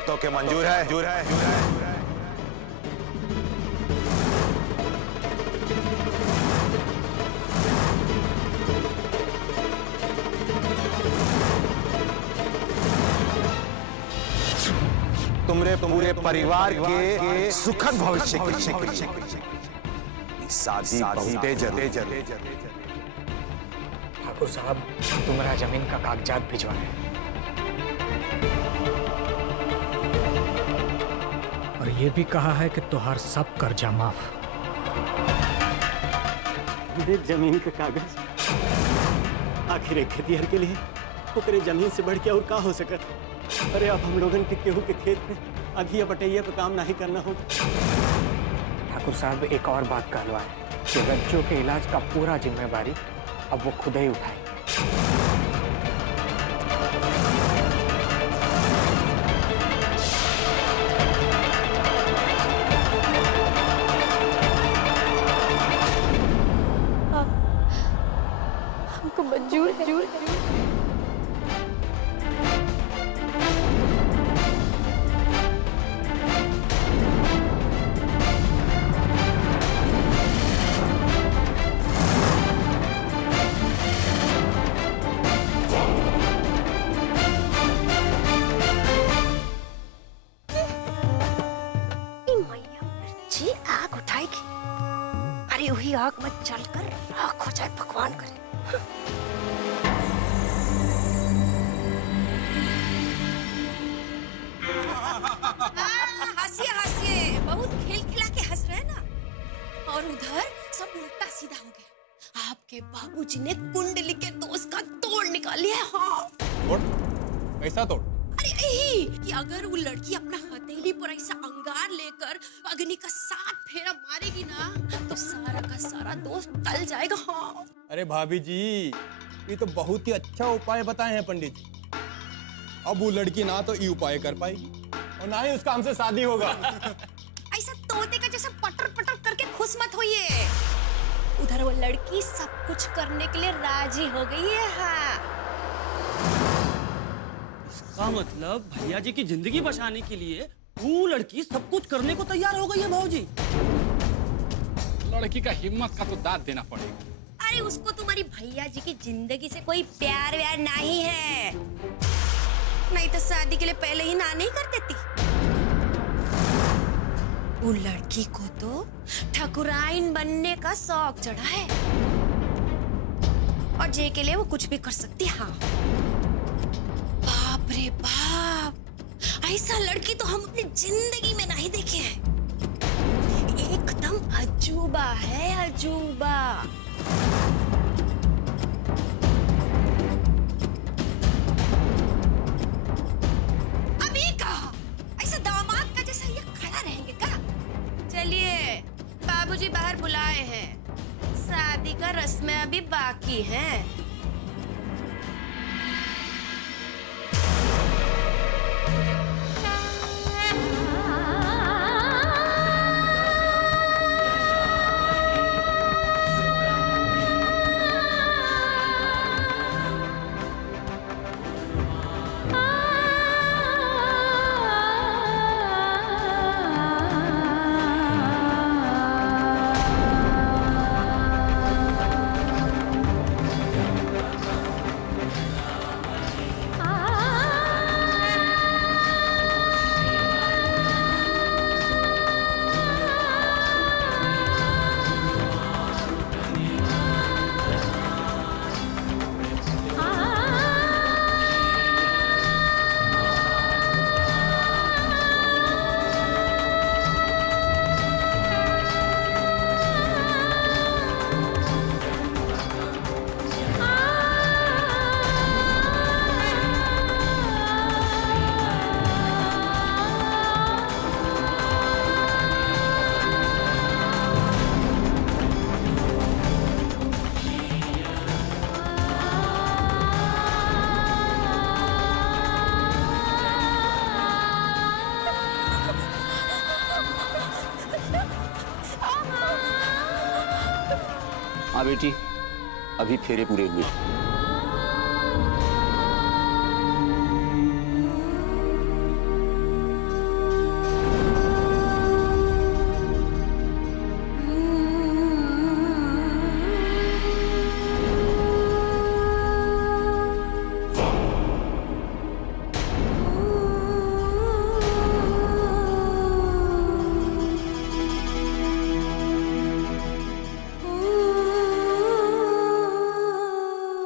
तो के मंजूर है, मंजूर है। तुमरे पूरे परिवार के सुखद भविष्य के शादी बहुत जल्दी। ठाकुर साहब, तुम्हारा जमीन का कागजात भिजवाए और ये भी कहा है कि तुहार सब कर्जा माफ। मेरे जमीन का कागज आखिर एक खेतिहर के लिए ओकरे जमीन से बढ़ के और का हो सकता। अरे अब हम लोगन के केहू के खेत में अघिया बटैया पे काम नहीं करना होगा। ठाकुर साहब, एक और बात कहलवाए कि बच्चों के इलाज का पूरा जिम्मेवारी अब वो खुद ही उठाए। हमको मंजूर है। आग उठाएगी, अरे वही आग में चलकर राख हो जाए, भगवान करे। हंसिए हंसिए, बहुत खिलखिला के हंस रहे हैं ना। और उधर सब उल्टा सीधा हो गया। आपके बाबूजी ने कुंडली के दोस्त का तोड़ निकाल लिया। हाँ, तोड़? कैसा तोड़? अरे यही कि अगर वो लड़की अपना हथेली पर ऐसा अंगार लेकर अग्नि का 7 फेरा मारेगी ना, तो सारा का सारा दोस्त टल जाएगा। हाँ। अरे भाभी जी, ये तो बहुत ही अच्छा उपाय बताए हैं पंडित जी। अब वो लड़की ना तो ये उपाय कर पाएगी और ना ही उसका हमसे शादी होगा। ऐसा तोते का जैसा पटर पटर करके खुश मत होइए। उधर वो लड़की सब कुछ करने के लिए राजी हो गई है। हाँ, इसका मतलब भैया जी की जिंदगी बचाने के लिए वो लड़की सब कुछ करने को तैयार हो गई है। भाऊजी, लड़की का हिम्मत का तो दाद देना पड़ेगा। अरे उसको तुम्हारी भैया जी की जिंदगी से कोई प्यार व्यार नहीं है, नहीं तो शादी के लिए पहले ही ना नहीं कर देती। वो लड़की को तो ठाकुराइन बनने का शौक चढ़ा है और जे के लिए वो कुछ भी कर सकती। हाँ, बाप रे बाप, ऐसा लड़की तो हम अपनी जिंदगी में नहीं देखे हैं। एकदम अजूबा है, अजूबा। अभी कहा ऐसा दामाद का जैसा ये खड़ा रहेंगे क्या? चलिए, बाबूजी बाहर बुलाए हैं, शादी का रस्में अभी बाकी हैं। हाँ बेटी, अभी फेरे पूरे हुए।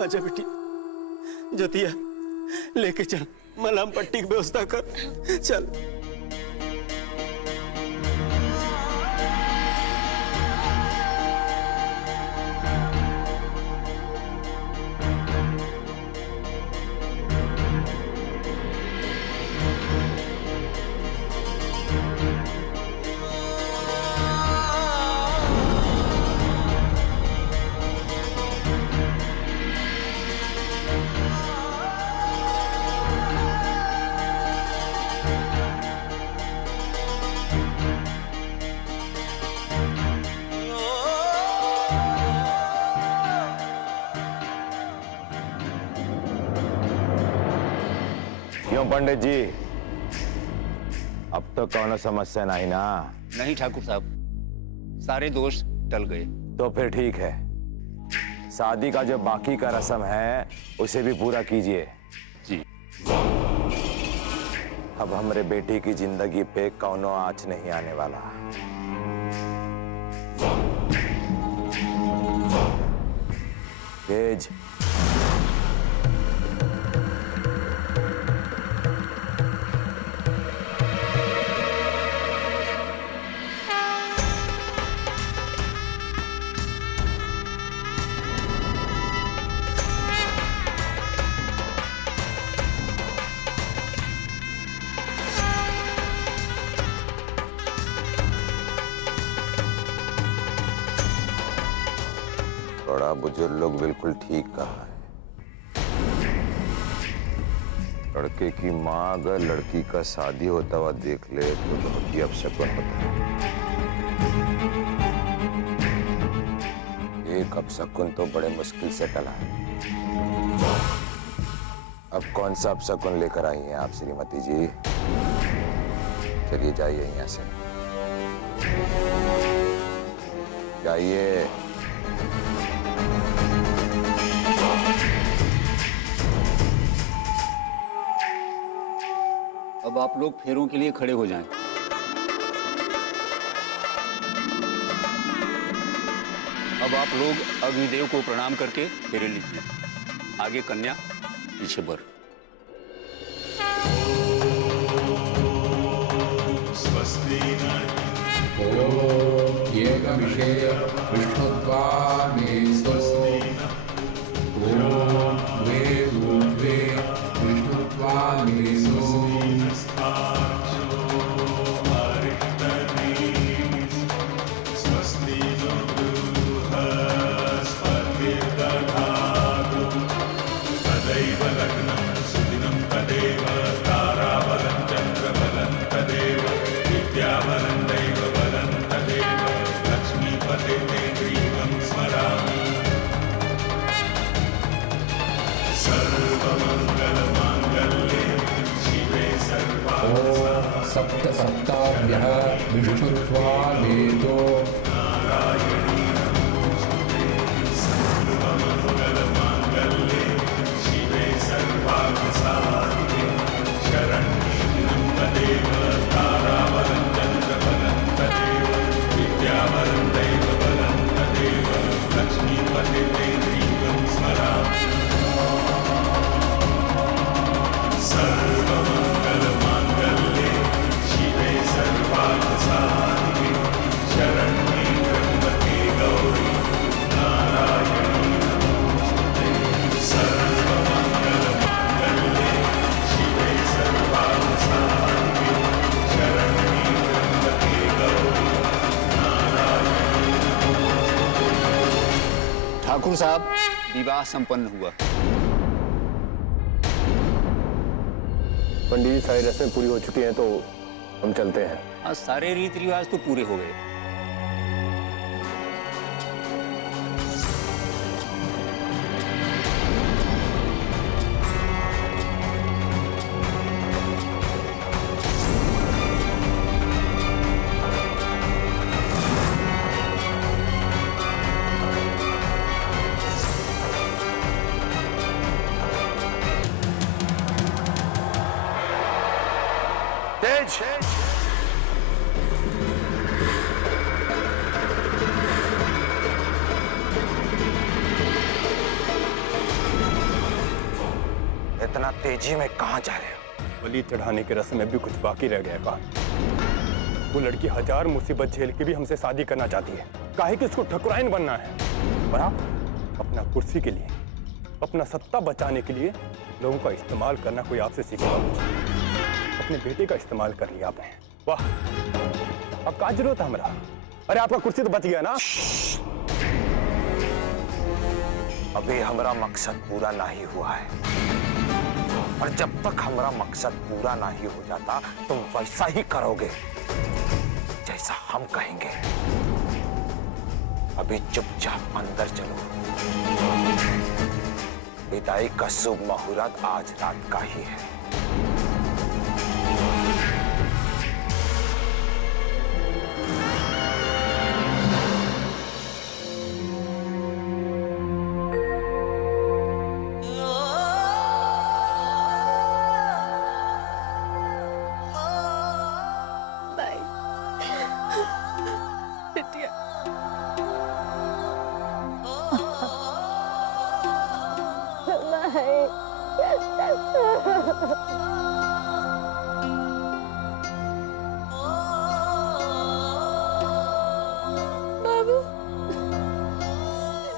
अच्छा बेटी, ज्योतिया लेके चल, मलहम पट्टी की व्यवस्था कर, चल। क्यों पंडित जी, अब तो कौनो समस्या नहीं ना? नहीं ठाकुर साहब, सारे दोष टल गए। तो फिर ठीक है, शादी का जो बाकी का रस्म है उसे भी पूरा कीजिए। जी। अब हमारे बेटी की जिंदगी पे कौनो आँच नहीं आने वाला। तेज बड़ा बुजुर्ग लोग बिल्कुल ठीक कहा है। लड़के की माँ अगर लड़की का शादी होता हुआ देख ले तो बहुत ही अपशकुन होता है। एक अपशकुन तो बड़े मुश्किल से टला है। अब कौन सा अपशकुन लेकर आई हैं आप श्रीमती जी? चलिए जाइए यहाँ से, जाइए। अब आप लोग फेरों के लिए खड़े हो जाएं। अब आप लोग अग्निदेव को प्रणाम करके फेरे लीजिए। आगे कन्या, पीछे वर। सप्त सप्ताभ्यः विष्णुत्वात् वेदो ठाकुर साहब, विवाह संपन्न हुआ। पंडित जी, सारी रस्में पूरी हो चुकी हैं तो हम चलते हैं। आज सारे रीति रिवाज तो पूरे हो गए। तेज इतना तेजी में कहाँ जा रहे हो? बलि चढ़ाने के रस्म में भी कुछ बाकी रह गया कहा। वो लड़की 1000 मुसीबत झेल के भी हमसे शादी करना चाहती है, काहे कि उसको ठकुराइन बनना है। और आप अपना कुर्सी के लिए, अपना सत्ता बचाने के लिए लोगों का इस्तेमाल करना कोई आपसे सीखेगा मुझे। अपने बेटे का इस्तेमाल कर लिया आपने। वाह, अब क्या जरूरत है हमारा? अरे आपका कुर्सी तो बच गया ना। अभी हमारा मकसद पूरा नहीं हुआ है, और जब तक हमारा मकसद पूरा नहीं हो जाता तुम वैसा ही करोगे जैसा हम कहेंगे। अभी चुपचाप अंदर चलो। विदाई का शुभ मुहूर्त आज रात का ही है।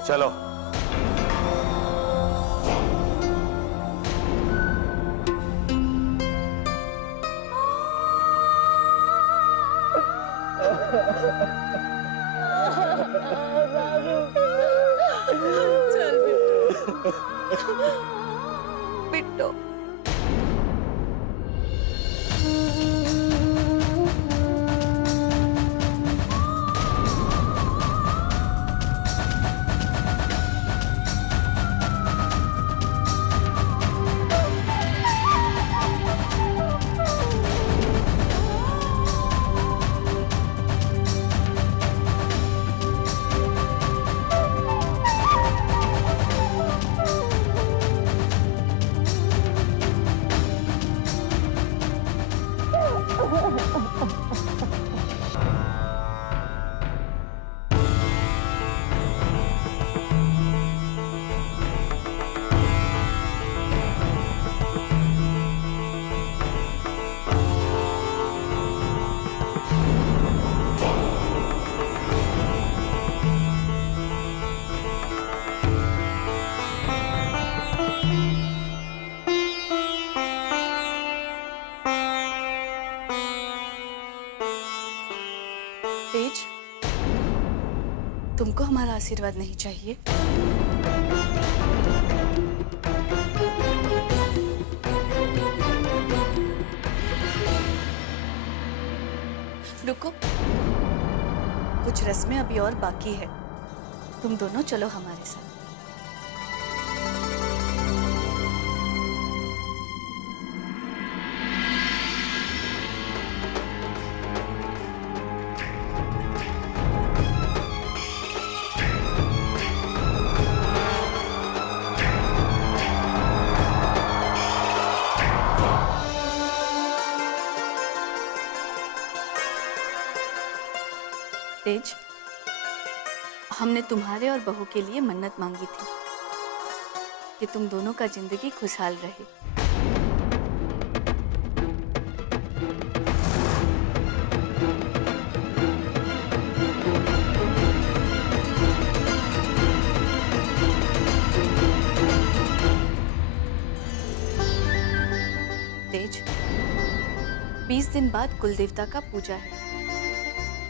चलो। चल बिट्टू। तेज, तुमको हमारा आशीर्वाद नहीं चाहिए? रुको, कुछ रस्में अभी और बाकी है। तुम दोनों चलो हमारे साथ। तेज, हमने तुम्हारे और बहू के लिए मन्नत मांगी थी कि तुम दोनों का जिंदगी खुशहाल रहे। तेज, 20 दिन बाद कुल देवता का पूजा है।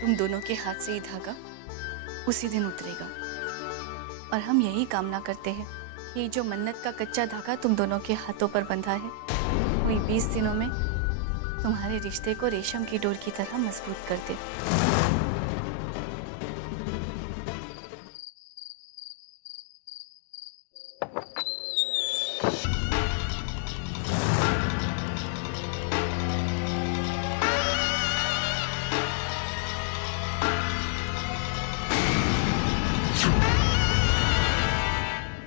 तुम दोनों के हाथ से ही धागा उसी दिन उतरेगा, और हम यही कामना करते हैं कि जो मन्नत का कच्चा धागा तुम दोनों के हाथों पर बंधा है, वही 20 दिनों में तुम्हारे रिश्ते को रेशम की डोर की तरह मजबूत कर दे।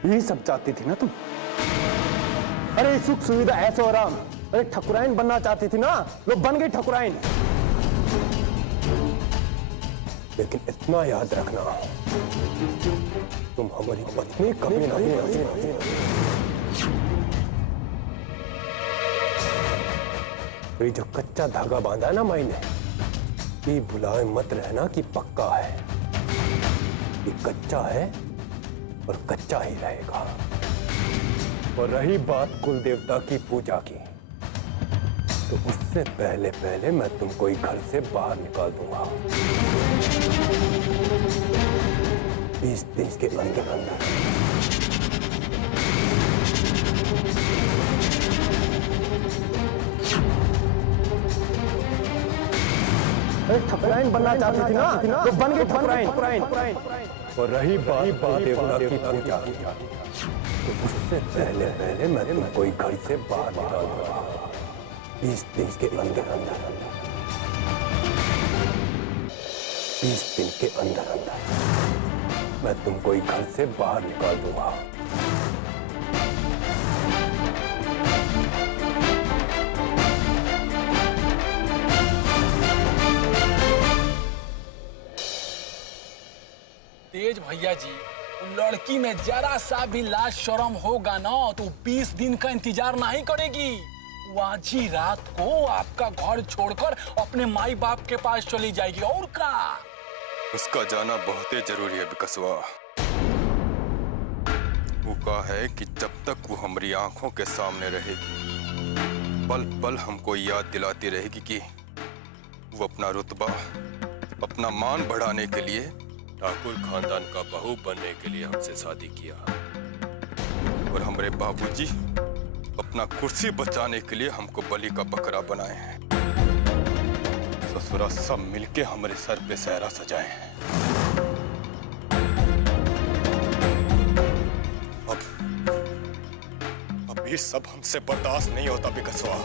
यही सब चाहती थी ना तुम? अरे सुख सुविधा ऐसो आराम, अरे ठकुराइन बनना चाहती थी ना, लो बन गई ठकुराइन। लेकिन इतना याद रखना, तुम हमारी पत्नी कभी नहीं। तो ये जो कच्चा धागा बांधा है ना माई ने, ये भुलाए मत रहना कि पक्का है। ये कच्चा है और कच्चा ही रहेगा। और रही बात कुल देवता की पूजा की, तो उससे पहले पहले मैं तुमको ही घर से बाहर निकाल दूंगा। 20 दिन के अंदर अंदर। ठकुराइन बनना चाहती थी ना, तो बन गई ठकुराइन। और रही बात देवता की पूजा, तो उससे पहले पहले मैं तुमको ही घर से बाहर निकाल दूंगा। 20 दिन के अंदर अंदर। 20 दिन के अंदर अंदर मैं तुमको ही घर से बाहर निकाल दूंगा। तेज भैया जी, लड़की में जरा सा भी लाज शर्म होगा ना तो 20 दिन का इंतजार नहीं करेगी। वो आज ही रात को आपका घर छोड़कर अपने माई बाप के पास चली जाएगी। और का उसका जाना बहुत ही जरूरी है बिकसवा। वो कहा है कि जब तक वो हमारी आंखों के सामने रहेगी, पल पल हमको याद दिलाती रहेगी कि वो अपना रुतबा, अपना मान बढ़ाने के लिए, ठाकुर खानदान का बहू बनने के लिए हमसे शादी किया। और हमारे बाबूजी अपना कुर्सी बचाने के लिए हमको बलि का बकरा बनाए हैं। ससुरा सब मिलके हमारे सर पे सहरा सजाए हैं। अब ये सब हमसे बर्दाश्त नहीं होता बिकसवा,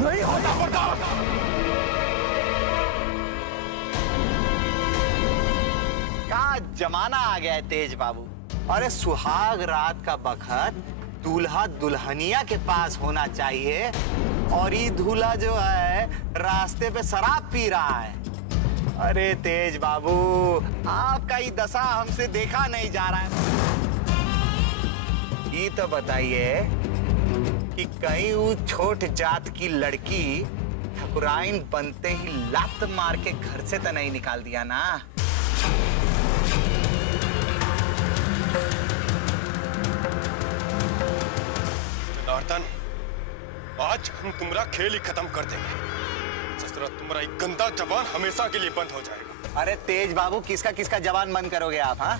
नहीं होता बर्दाश्त। का जमाना आ गया है तेज बाबू। अरे सुहाग रात का बखत दूल्हा दुल्हनिया के पास होना चाहिए, और ये दूल्हा जो है रास्ते पे शराब पी रहा है। अरे तेज बाबू, आपका ये दशा हमसे देखा नहीं जा रहा है। ये तो बताइए कि कहीं वो छोट जात की लड़की ठकुराइन बनते ही लात मार के घर से तो नहीं निकाल दिया ना? जनार्दन, आज हम तुम्हारा खेल ही खत्म कर देंगे। ससुरा तुम्हारा एक गंदा जबान हमेशा के लिए बंद हो जाएगा। अरे तेज बाबू, किसका किसका जबान बंद करोगे आप? हाँ,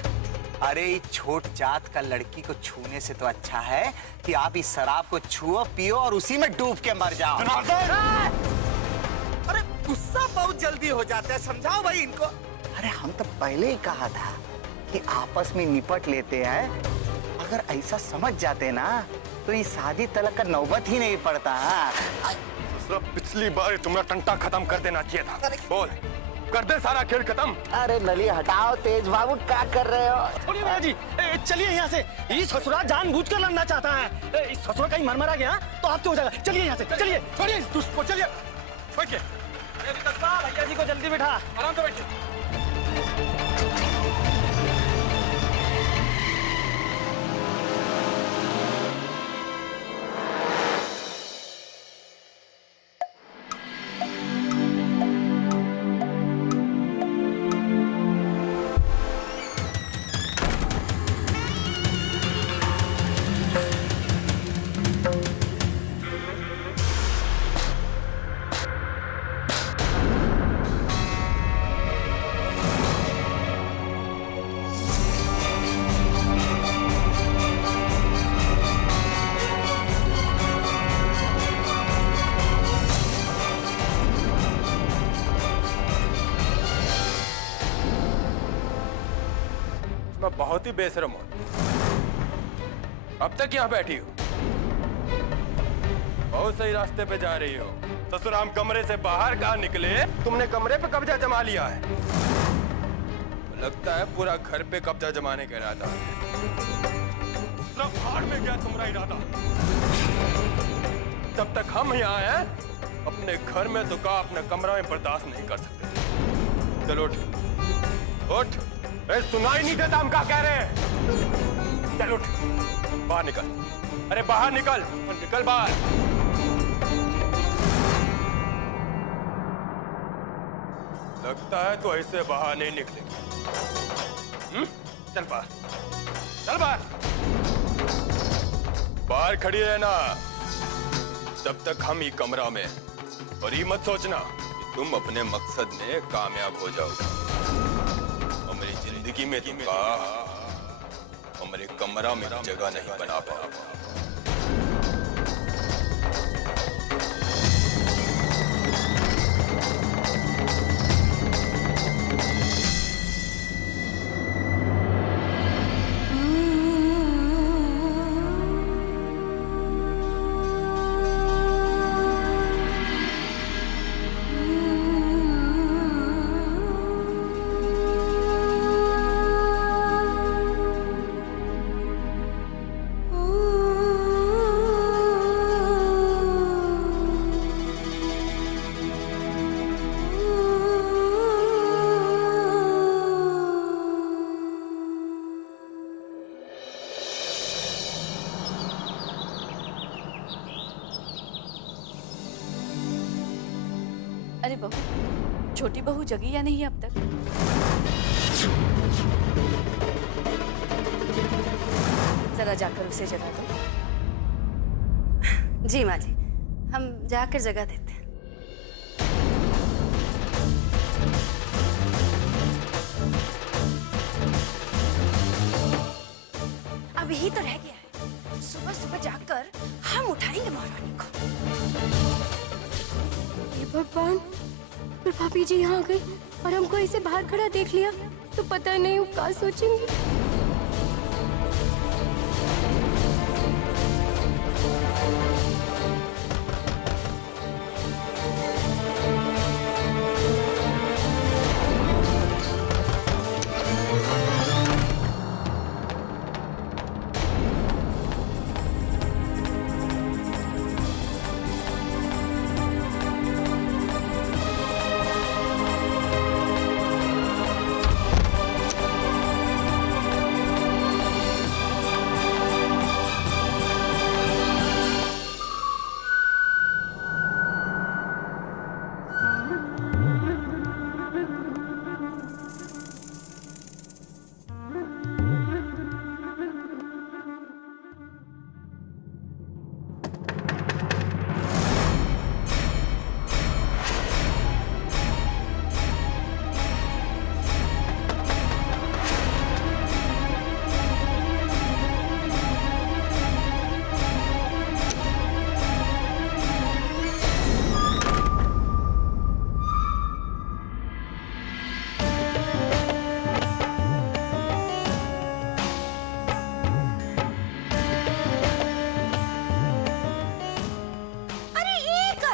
अरे इस छोट जात का लड़की को छूने से तो अच्छा है कि आप इस शराब को छुओ, पियो और उसी में डूब के मर जाओ। अरे गुस्सा बहुत जल्दी हो जाता है, समझाओ भाई इनको। अरे हम तो पहले ही कहा था कि आपस में निपट लेते हैं। अगर ऐसा समझ जाते ना तो ये शादी तलक का नौबत ही नहीं पड़ता। पिछली बार तुम्हारा टंटा खत्म कर देना चाहिए था। बोल, कर दे सारा खेल खत्म। अरे नली हटाओ तेज बाबू, क्या कर रहे हो? छोड़िए भैया जी, चलिए यहाँ से। ये ससुरा जानबूझकर लड़ना चाहता है। इस ससुरा कहीं मरमरा गया तो आप तो हो जाएगा। चलिए यहाँ से, चलिए। छोड़िए उसको, चलिए बैठिए। भैया जी को जल्दी बिठा, आराम से बैठिए। मैं बहुत ही बेशरम हूं। अब तक यहाँ बैठी हो, बहुत सही रास्ते पे जा रही हो। ससुराम कमरे से बाहर कहाँ निकले, तुमने कमरे पे कब्जा जमा लिया है। लगता है पूरा घर पे कब्जा जमाने का इरादा है। सब भाड़ में गया तुम्हारा इरादा। जब तक हम यहाँ हैं, अपने घर में तो का अपने कमरा में बर्दाश्त नहीं कर सकते। चलो उठ, उठ। सुनाई नहीं देता हम क्या कह रहे हैं। चल उठ, बाहर निकल। अरे बाहर निकल, निकल बाहर। लगता है तो ऐसे बाहर नहीं निकलेगा। चल बाहर, चल बाहर। बाहर खड़ी रहना तब तक हम ही कमरा में, और ये मत सोचना कि तुम अपने मकसद में कामयाब हो जाओगे। हमारी जिंदगी में तुमका हमारे कमरा में जगह नहीं बना पाओगे। अरे बहू, छोटी बहू जगी या नहीं अब तक? जरा जाकर उसे जगा दो। जी माँ जी, हम जाकर जगह देते हैं। अब यही तो रह गया है, सुबह सुबह जाकर हम उठाएंगे महारानी को। हे भगवान, फिर भाभी जी यहाँ आ गई और हमको ऐसे बाहर खड़ा देख लिया तो पता नहीं वो क्या सोचेंगे।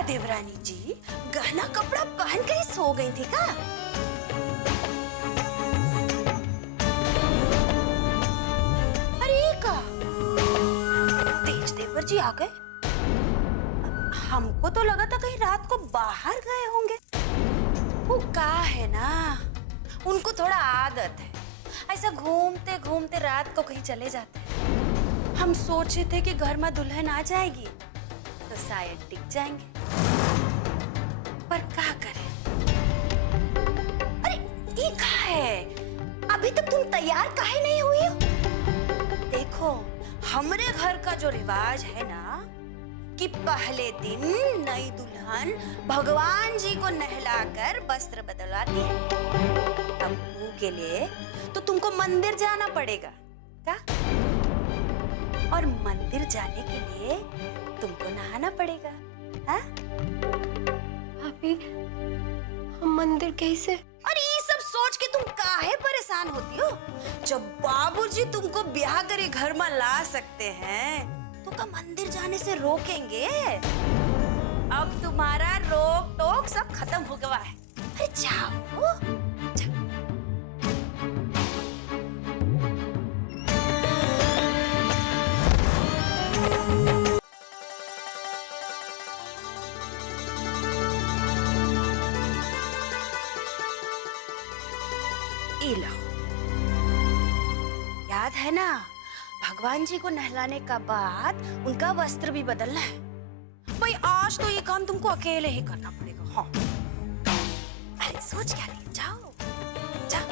देवरानी जी, गहना कपड़ा पहन के ही सो गई थी का? अरे का तेज देवर जी आ गए। हमको तो लगा था कहीं रात को बाहर गए होंगे। वो का है ना, उनको थोड़ा आदत है, ऐसा घूमते घूमते रात को कहीं चले जाते हैं। हम सोचे थे कि घर में दुल्हन आ जाएगी तो शायद टिक जाएंगे, पर क्या करें। अरे ये क्या है, अभी तक तुम तैयार काहे नहीं हुई हो? देखो, हमरे घर का जो रिवाज है ना कि पहले दिन नई दुल्हन भगवान जी को नहलाकर वस्त्र बदलवाती है। अब के लिए तो तुमको मंदिर जाना पड़ेगा क्या? और मंदिर जाने के लिए तुमको नहाना पड़ेगा। हाँ? भाभी, हम मंदिर कैसे? अरे ये सब सोच के तुम काहे परेशान होती हो? जब बाबूजी तुमको ब्याह करे घर में ला सकते हैं तो क्या मंदिर जाने से रोकेंगे? अब तुम्हारा रोक टोक सब खत्म हो गया है। अरे जाओ। याद है ना, भगवान जी को नहलाने का बाद उनका वस्त्र भी बदलना है। भाई आज तो ये काम तुमको अकेले ही करना पड़ेगा। हाँ, अरे अरे सोच क्या रही, जाओ जाओ।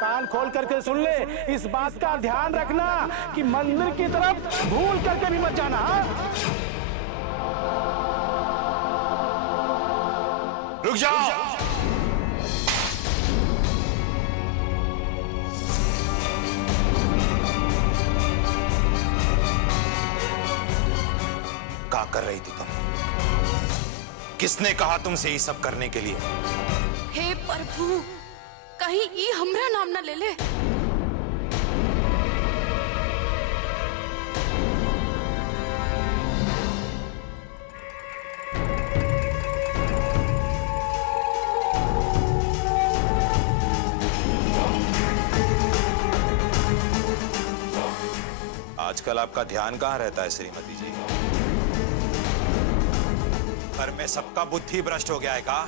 कान खोल करके सुन ले, इस बात का ध्यान रखना कि मंदिर की तरफ भूल करके भी मत जाना। हाँ? रुक जाओ। क्या कर रही थी तुम? किसने कहा तुमसे ये सब करने के लिए? हे प्रभु, कहीं ई हमरा नाम ना ले ले। आजकल आपका ध्यान कहाँ रहता है श्रीमती जी? घर में सबका बुद्धि भ्रष्ट हो गया है का?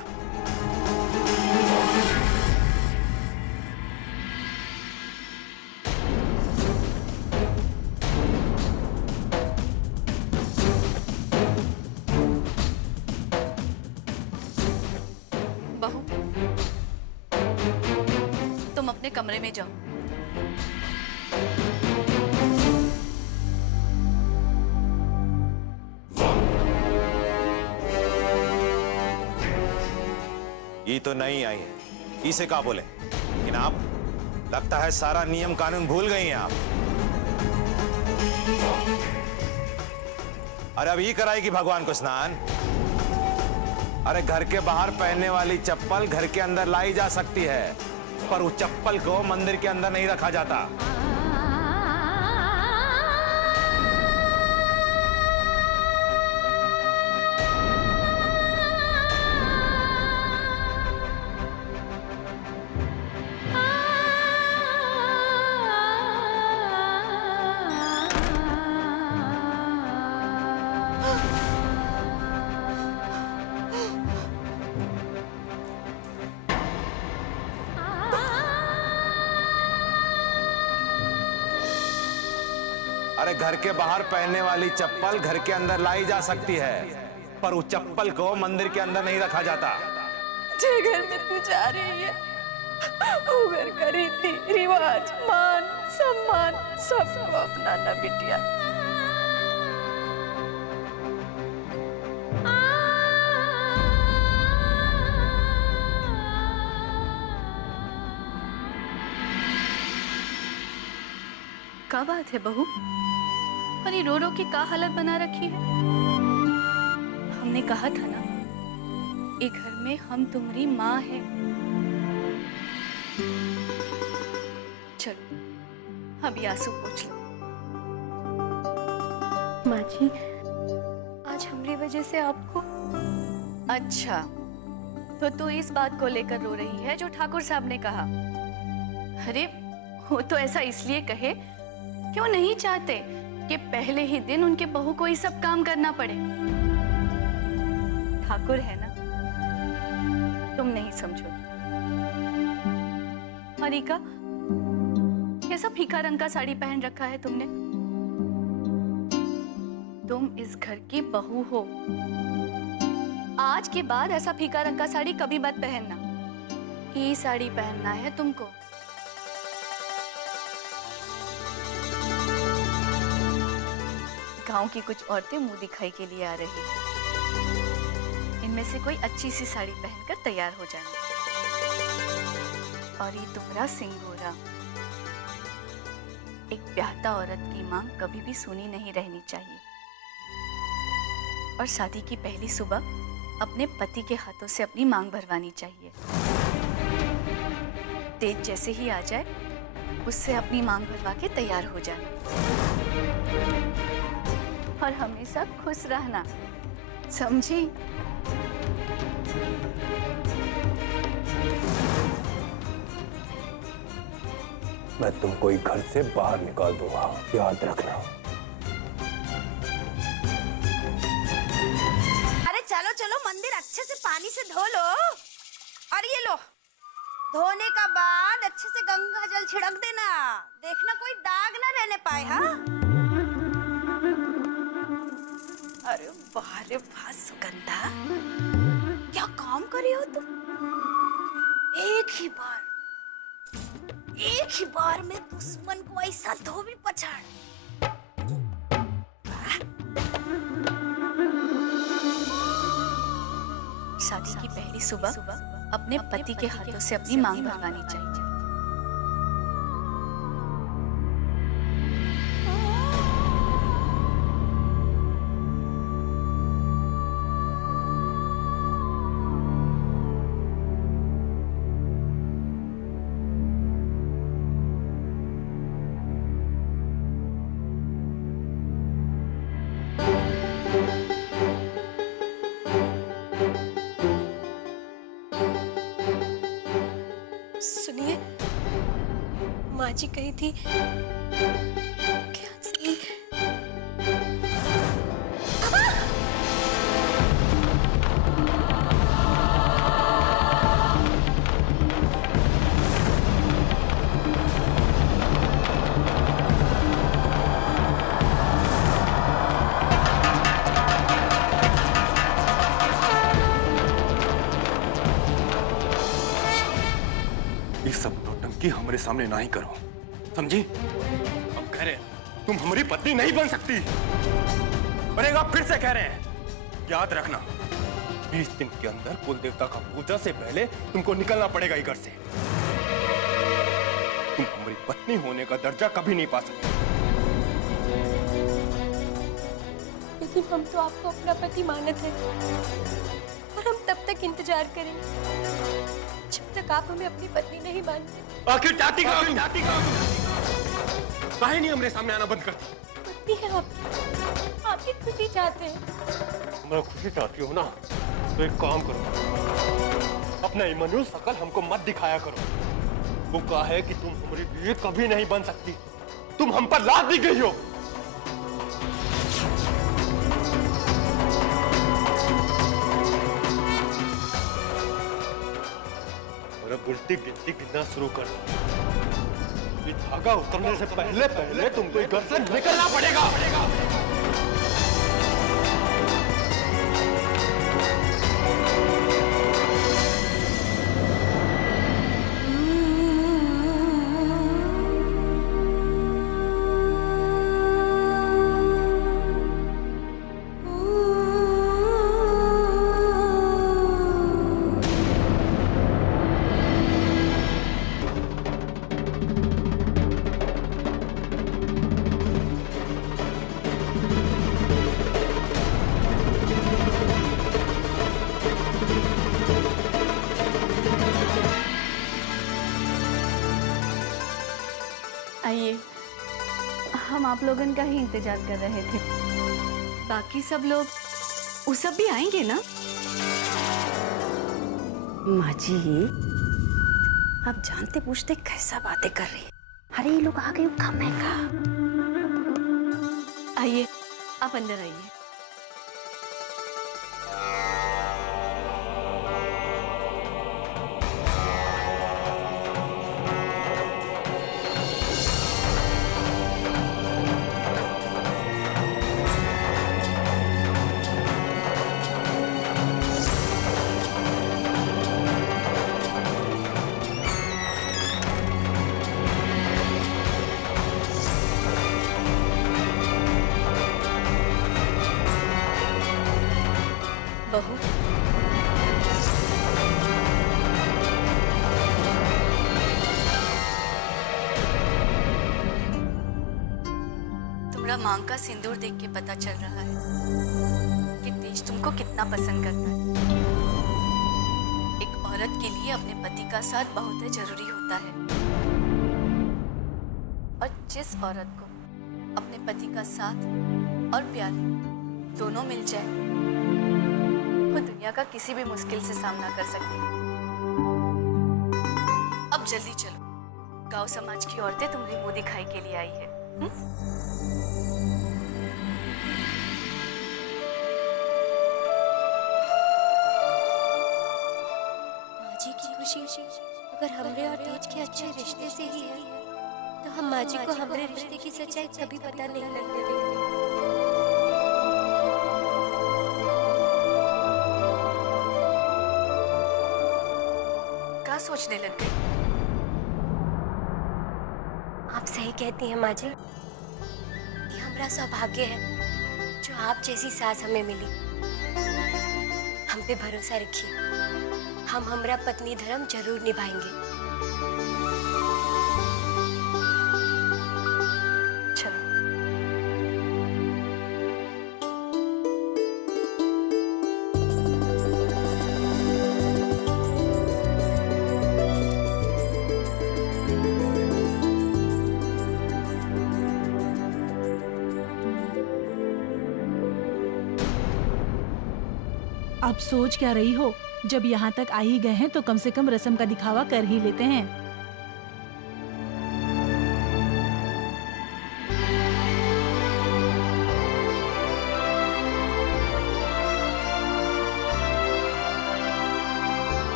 बहू, तुम अपने कमरे में जाओ। ये तो नहीं आई है, इसे क्या बोले? लेकिन आप, लगता है सारा नियम कानून भूल गई हैं आप। अरे अब ये कराएगी भगवान को स्नान? अरे घर के बाहर पहनने वाली चप्पल घर के अंदर लाई जा सकती है, पर उस चप्पल को मंदिर के अंदर नहीं रखा जाता। अरे घर के बाहर पहनने वाली चप्पल घर के अंदर लाई जा सकती है, पर उस चप्पल को मंदिर के अंदर नहीं रखा जाता। जे घर में तू जा रही है, वो घर का रीति रिवाज, मान सम्मान सबको अपनाना बिटिया। क्या बात है बहू? और ये रो रो के क्या हालत बना रखी है? हमने कहा था ना, ये घर में हम तुम्हारी माँ है। चलो अभी आंसू पोंछ लो। माँ जी, आज हमारी वजह से आपको। अच्छा, तो तू इस बात को लेकर रो रही है जो ठाकुर साहब ने कहा? अरे वो तो ऐसा इसलिए कहे क्यों नहीं चाहते कि पहले ही दिन उनके बहू को ये सब काम करना पड़े। ठाकुर है ना, तुम नहीं समझोगी। अरिका, कैसा फीका रंग का साड़ी पहन रखा है तुमने? तुम इस घर की बहू हो। आज के बाद ऐसा फीका रंग का साड़ी कभी मत पहनना। ये साड़ी पहनना है तुमको। गांव की कुछ औरतें मुंह दिखाई के लिए आ रही हैं। इनमें से कोई अच्छी सी साड़ी पहनकर तैयार हो जाना। और ये तुम्हारा सिंगोरा। एक ब्याहता औरत की मांग कभी भी सुनी नहीं रहनी चाहिए। और शादी की पहली सुबह अपने पति के हाथों से अपनी मांग भरवानी चाहिए। तेज जैसे ही आ जाए, उससे अपनी मांग भरवा के तैयार हो जाना। और हमेशा खुश रहना, समझी? मैं तुमको एक घर से बाहर निकाल दूंगा, याद रखना। चलो चलो मंदिर अच्छे से पानी से धो लो। और ये लो, धोने का बाद अच्छे से गंगा जल छिड़क देना, देखना कोई दाग ना रहने पाए। हाँ अरे वाह रे वाह सुगंधा, क्या काम कर रही हो तुम? एक ही बार में दुश्मन को ऐसा धोबी पछाड़। शादी की पहली सुबह अपने पति के हाथों से अपनी मांग भरवानी चाहिए। सुनिए, माँ जी कही थी कि अंजलि ये सब नौटंकी हमारे सामने ना ही करो, समझी? हम कह रहे हैं तुम हमारी पत्नी नहीं बन सकती। और एक बार फिर से कह रहे हैं, याद रखना 20 दिन के अंदर कुल देवता का पूजा से पहले तुमको निकलना पड़ेगा घर से। तुम हमारी पत्नी होने का दर्जा कभी नहीं पा सकती। लेकिन हम तो आपको अपना पति मानते हैं और हम तब तक इंतजार करेंगे जब तक आप हमें अपनी पत्नी नहीं मानते। आखिर चाहती कहाँ तुम? काहे नहीं हमारे सामने आना बंद करती? पत्नी है आप, आपकी खुशी चाहते हैं। मैं खुशी चाहती हूँ ना, तो एक काम करो, अपना ये मनुष्य शकल हमको मत दिखाया करो। वो कहा है कि तुम हमारी बीवी कभी नहीं बन सकती, तुम हम पर लाद दी गई हो। उल्टी गिनती गिनना शुरू कर दो। ये धागा उतरने से पहले पहले तुमको घर से निकलना पड़ेगा। आइए, हम आप लोगन का ही इंतजार कर रहे थे। बाकी सब लोग वो सब भी आएंगे ना? माँ जी, आप जानते पूछते कैसा बातें कर रही है। अरे ये लोग आ गए, कम है का? आइए, आप अंदर आइए। बहू, तुम्हारा मांग का सिंदूर देख के पता चल रहा है कि तेज तुमको कितना पसंद करता है। एक औरत के लिए अपने पति का साथ बहुत जरूरी होता है, और जिस औरत को अपने पति का साथ और प्यार दोनों मिल जाए, वो दुनिया का किसी भी मुश्किल से सामना कर सकती है। अब जल्दी चलो, गांव समाज की औरतें तुम्हारी मुंह दिखाई के लिए आई है। खुशी अगर हमरे और तेज के अच्छे रिश्ते से ही है तो हम माँ जी को हमारे रिश्ते की सच्चाई कभी पता नहीं लगने देंगे। क्या सोचने लग गई? आप सही कहती हैं माँ जी, ये हमारा सौभाग्य है जो आप जैसी सास हमें मिली। हम पे भरोसा रखिए, हम हमारा पत्नी धर्म जरूर निभाएंगे। चलो। अब सोच क्या रही हो? जब यहाँ तक आ ही गए हैं तो कम से कम रस्म का दिखावा कर ही लेते हैं।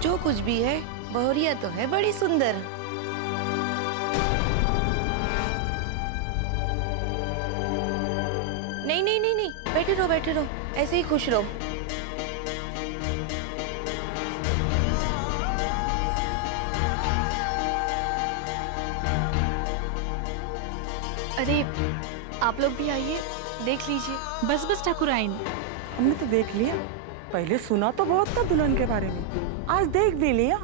जो कुछ भी है, बहुरिया तो है बड़ी सुंदर। नहीं नहीं नहीं नहीं, बैठे रहो, ऐसे ही खुश रहो। अरे आप लोग भी आइए, देख लीजिए। बस बस ठाकुराइन, हमने तो देख लिया, पहले सुना तो बहुत था दुल्हन के बारे में, आज देख भी लिया।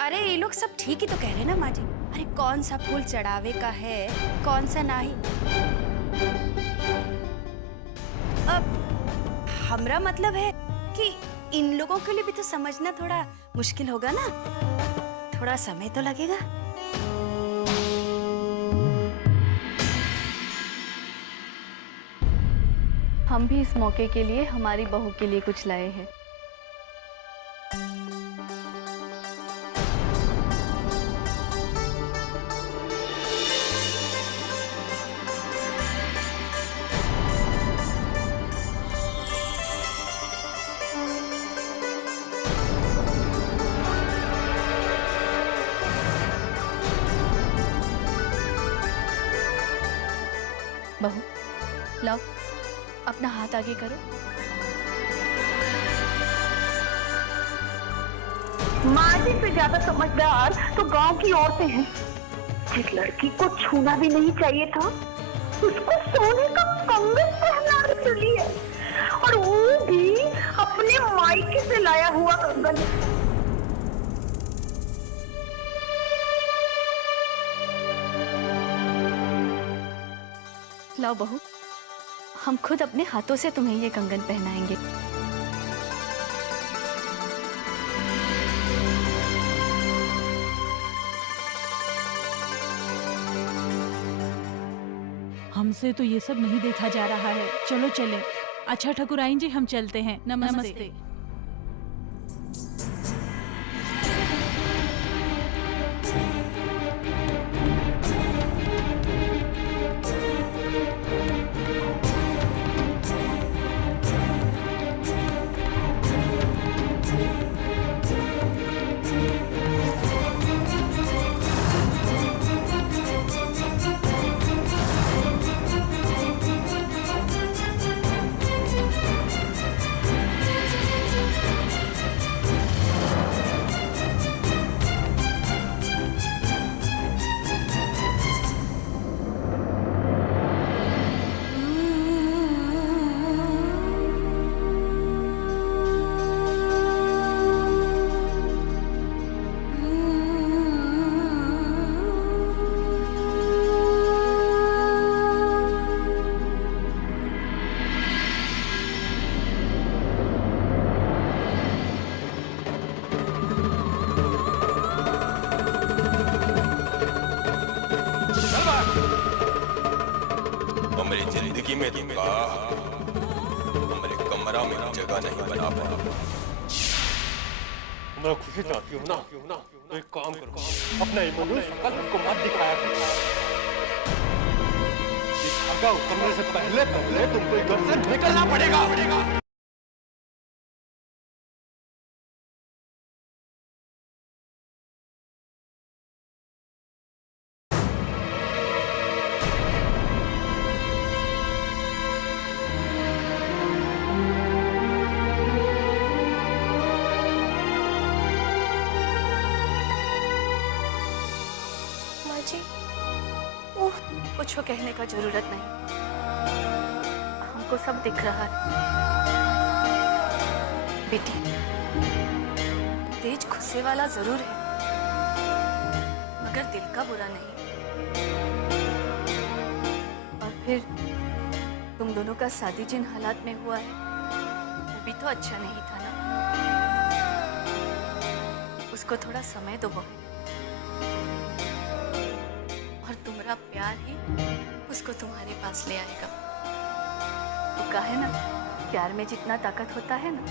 अरे ये लोग सब ठीक ही तो कह रहे हैं ना माँ जी। अरे कौन सा फूल चढ़ावे का है, कौन सा नहीं। अब हमरा मतलब है कि इन लोगों के लिए भी तो समझना थोड़ा मुश्किल होगा ना, थोड़ा समय तो लगेगा। हम भी इस मौके के लिए हमारी बहू के लिए कुछ लाए हैं। बहू, लाओ अपना हाथ आगे करो। माँ जी से ज्यादा समझदार तो गांव की औरतें हैं। जिस लड़की को छूना भी नहीं चाहिए था उसको सोने का कंगन पहना चली है, और वो भी अपने मायके से लाया हुआ कंगन। लाओ बहू, हम खुद अपने हाथों से तुम्हें ये कंगन पहनाएंगे। हमसे तो ये सब नहीं देखा जा रहा है। चलो चले। अच्छा ठाकुराइन जी, हम चलते हैं। नमस्ते। मेरी जिंदगी में दूंगा, मेरे कमरा में जगह नहीं बना पाया। मैं खुशी चाहती हूँ ना, तो एक काम करो, अपना इमोशनल शकल हमको मत दिखाया करो। धागा उतरने से पहले तुमको घर से निकलना पड़ेगा। बाबूजी, कुछ कहने का जरूरत नहीं, हमको सब दिख रहा है। बेटी, तेज गुस्से वाला जरूर है, मगर दिल का बुरा नहीं। और फिर तुम दोनों का शादी जिन हालात में हुआ है वो भी तो अच्छा नहीं था ना। उसको थोड़ा समय दो बहू, और तुम्हारा प्यार ही उसको तुम्हारे पास ले आएगा। वो कहा है ना, प्यार में जितना ताकत होता है ना,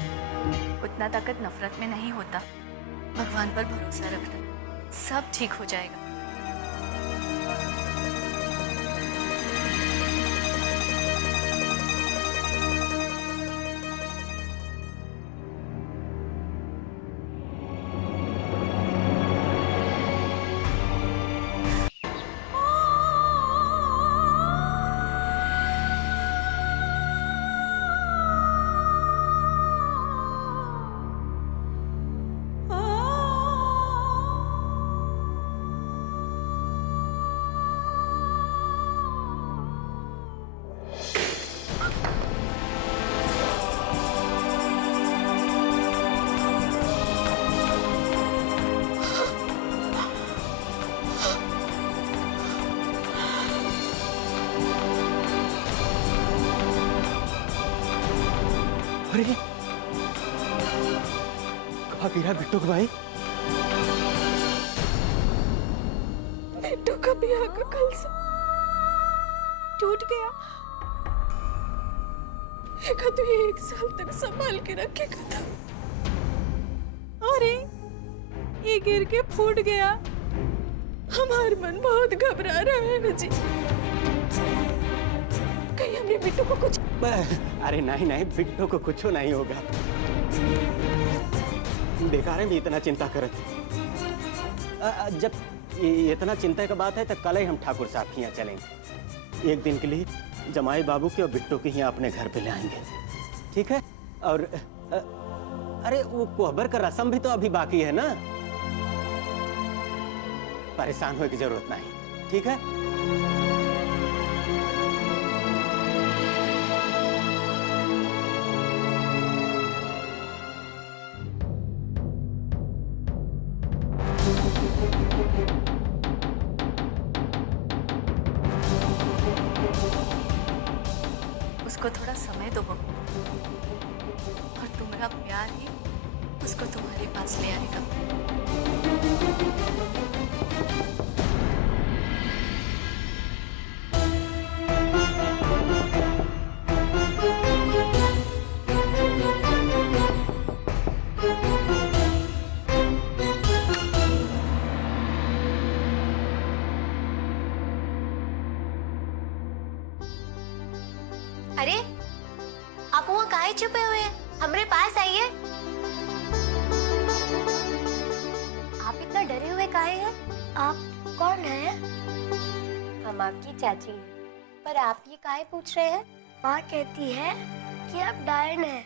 उतना ताकत नफरत में नहीं होता। भगवान पर भरोसा रखना, सब ठीक हो जाएगा। अरे कहाँ गिरा बिट्टू का भाई? बिट्टू का ब्याह का कलसा टूट गया। एक तो 1 साल तक संभाल के रखेगा था। अरे ये गिर के फूट गया। हमारा मन बहुत घबरा रहा है जी। कहीं हमने बिट्टू को कुछ? अरे नहीं नहीं, बिट्टू को कुछ नहीं होगा। बेकार है भी इतना चिंता करते। जब इतना चिंता का बात है तो कल ही हम ठाकुर साहब के यहाँ चलेंगे। एक दिन के लिए जमाई बाबू के और बिट्टू के यहाँ अपने घर पे ले आएंगे, ठीक है? और अरे वो कोहबर का रस्म भी तो अभी बाकी है ना। परेशान होने की जरूरत नहीं, ठीक है? उसको थोड़ा समय दो बहू, और तुम्हारा प्यार ही उसको तुम्हारे पास ले आएगा। अरे आप वहाँ काहे छुपे हुए हैं? हमारे पास आइए। आप इतना डरे हुए काहे हैं? आप कौन हैं? हम आपकी चाची हैं। पर आप ये काहे पूछ रहे हैं? माँ कहती है कि आप डायन हैं,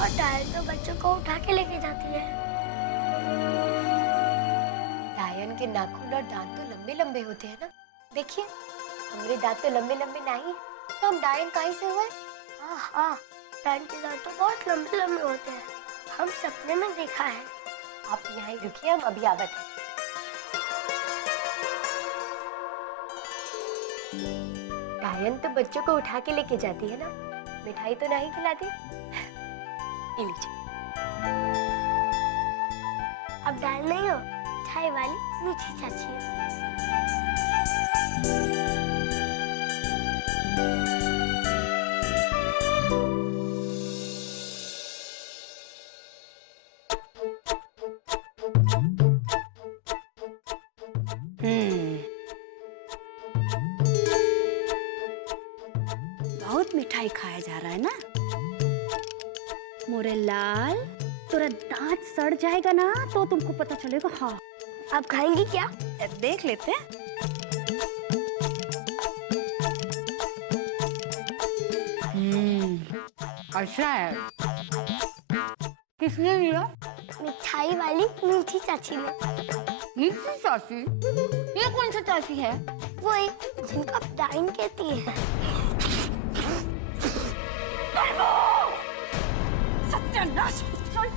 और डायन तो बच्चों को उठा के लेके जाती है। डायन के नाखून और दांत तो लंबे लंबे होते हैं ना। देखिए, हमारे दांत तो लंबे लंबे नहीं, तो हम डायन काहे से हुए? हाँ, डायन के दांत तो बहुत लंबे लंबे होते हैं। हम सपने में देखा है। आप यहाँ ही रुकिए, हम अभी आवत हैं। डायन तो बच्चों को उठा के लेके जाती है ना, मिठाई तो नहीं खिलाती। ये लीजिए। अब डायन नहीं हो, मिठाई वाली मीठी चाची हो। बहुत मिठाई खाया जा रहा है ना मोरे लाल। तेरा दांत सड़ जाएगा ना तो तुमको पता चलेगा। हाँ, आप खाएंगी क्या? देख लेते हैं। अच्छा है। किसने दिया? मिठाई मिठाई वाली मीठी चाची ने। मीठी चाची? ये कौन सी चाची है? वही जिनका डाइन कहती है। सत्यानाश! चल।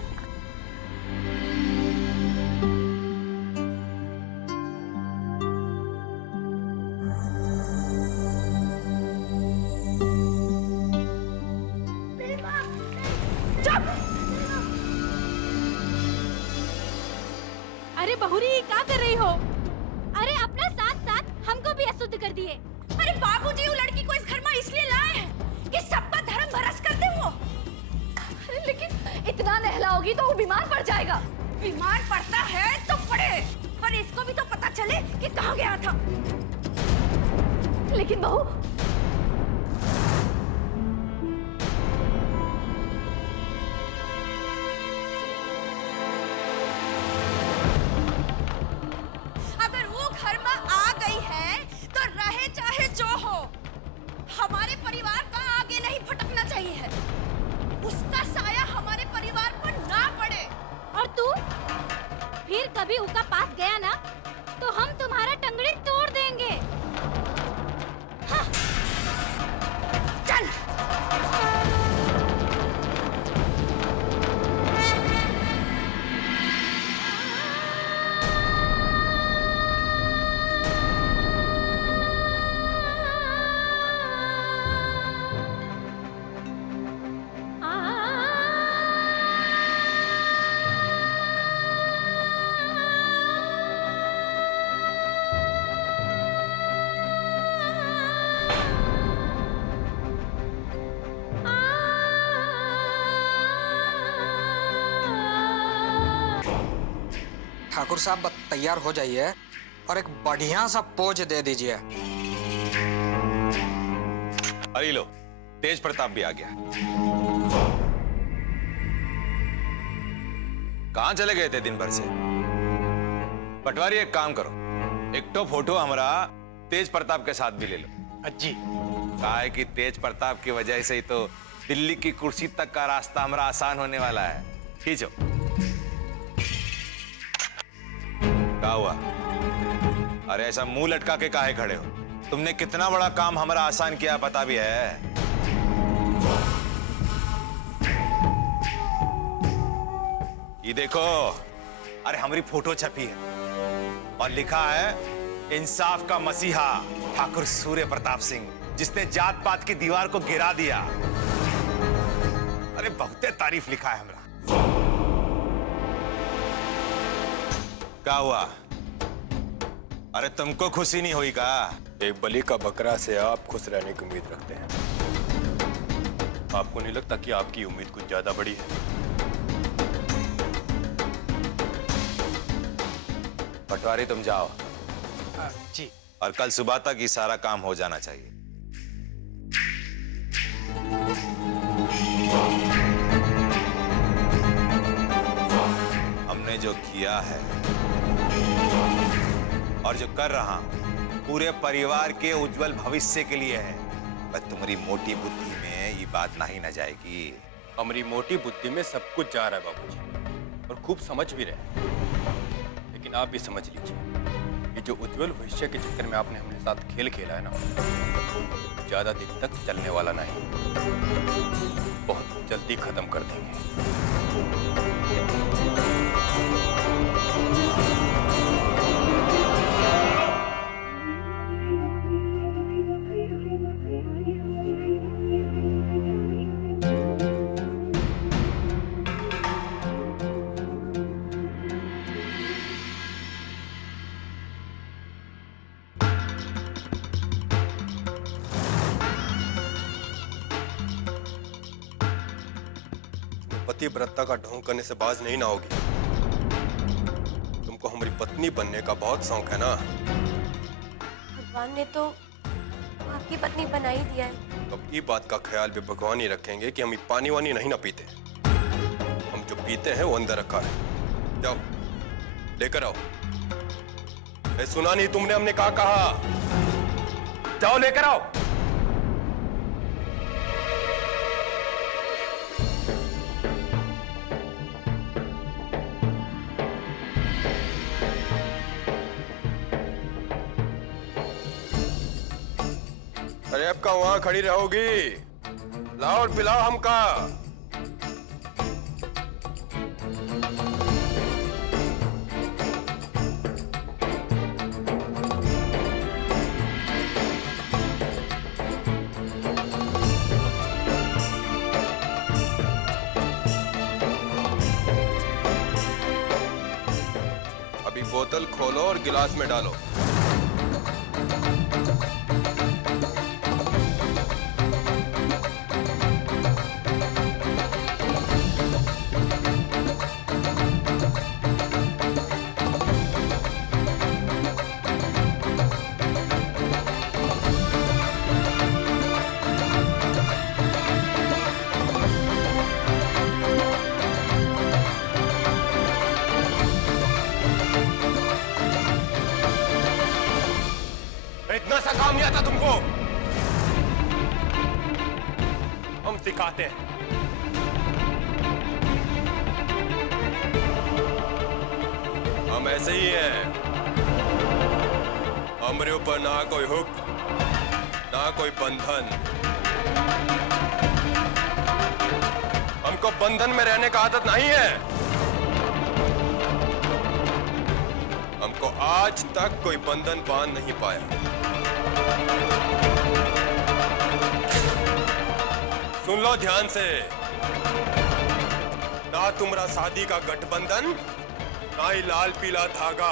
अरे बहुरी क्या कर रही हो? अरे अपना साथ साथ हमको भी अशुद्ध कर दिए। अरे बाबूजी वो लड़की को इस घर में इसलिए लाए हैं कि सबका धर्म भ्रष्ट कर दे वो। अरे लेकिन इतना नहलाओगी तो वो बीमार पड़ जाएगा। बीमार पड़ता है तो पड़े, पर इसको भी तो पता चले कि कहाँ गया था। लेकिन बहू, अगर वो घर में आ गई है तो रहे चाहे जो हो, हमारे परिवार का आगे नहीं फटकना चाहिए है। उसका साया हमारे परिवार पर ना पड़े। और तू फिर कभी उसका पास गया ना तो हम तुम्हारा टंगड़ी तोड़ देंगे। हाँ। चल। ठाकुर साहब तैयार हो जाइए और एक बढ़िया सा पोज दे दीजिए। अरे लो, तेज प्रताप भी आ गया। कहां चले गए थे दिन भर से? पटवारी एक काम करो, एक तो फोटो हमारा तेज प्रताप के साथ भी ले लो। अज्जी कहा है कि तेज प्रताप की वजह से ही तो दिल्ली की कुर्सी तक का रास्ता हमारा आसान होने वाला है। खींचो। क्या हुआ? अरे ऐसा मुंह लटका के काहे खड़े हो? तुमने कितना बड़ा काम हमारा आसान किया पता भी है? ये देखो, अरे हमारी फोटो छपी है और लिखा है इंसाफ का मसीहा ठाकुर सूर्य प्रताप सिंह, जिसने जात पात की दीवार को गिरा दिया। अरे बहुते तारीफ लिखा है हमारा। क्या हुआ? अरे तुमको खुशी नहीं हुई का? एक बलि का बकरा से आप खुश रहने की उम्मीद रखते हैं। आपको नहीं लगता कि आपकी उम्मीद कुछ ज्यादा बड़ी है? पटवारी तुम जाओ जी, और कल सुबह तक ये सारा काम हो जाना चाहिए। हमने जो किया है और जो कर रहा हूं पूरे परिवार के उज्जवल भविष्य के लिए है। बस तुम्हारी मोटी बुद्धि में ये बात नहीं न जाएगी। हमारी मोटी बुद्धि में सब कुछ जा रहा है बाबूजी, और खूब समझ भी रहे। लेकिन आप भी समझ लीजिए, ये जो उज्जवल भविष्य के चक्कर में आपने हमारे साथ खेल खेला है ना, ज्यादा दिन तक चलने वाला नहीं। बहुत जल्दी खत्म कर देंगे। पतिव्रता का ढोंग करने से बाज नहीं ना होगी। तुमको हमारी पत्नी बनने का बहुत शौक है ना? भगवान ने तो आपकी पत्नी बना ही दिया है। अब ये बात का ख्याल भी भगवान ही रखेंगे कि हम पानी वानी नहीं ना पीते। हम जो पीते हैं वो अंदर रखा है। जाओ लेकर आओ। सुना नहीं तुमने हमने कहा? जाओ लेकर आओ। अरे अब का वहां खड़ी रहोगी? लाओ और पिलाओ हमका। अभी बोतल खोलो और गिलास में डालो। इतना सा काम नहीं आता तुमको? हम सिखाते हैं। हम ऐसे ही हैं। हमारे ऊपर ना कोई हुक्म, ना कोई बंधन। हमको बंधन में रहने का आदत नहीं है। हमको आज तक कोई बंधन बांध नहीं पाया। सुन लो ध्यान से, ना तुम्हारा शादी का गठबंधन, ना ही लाल पीला धागा।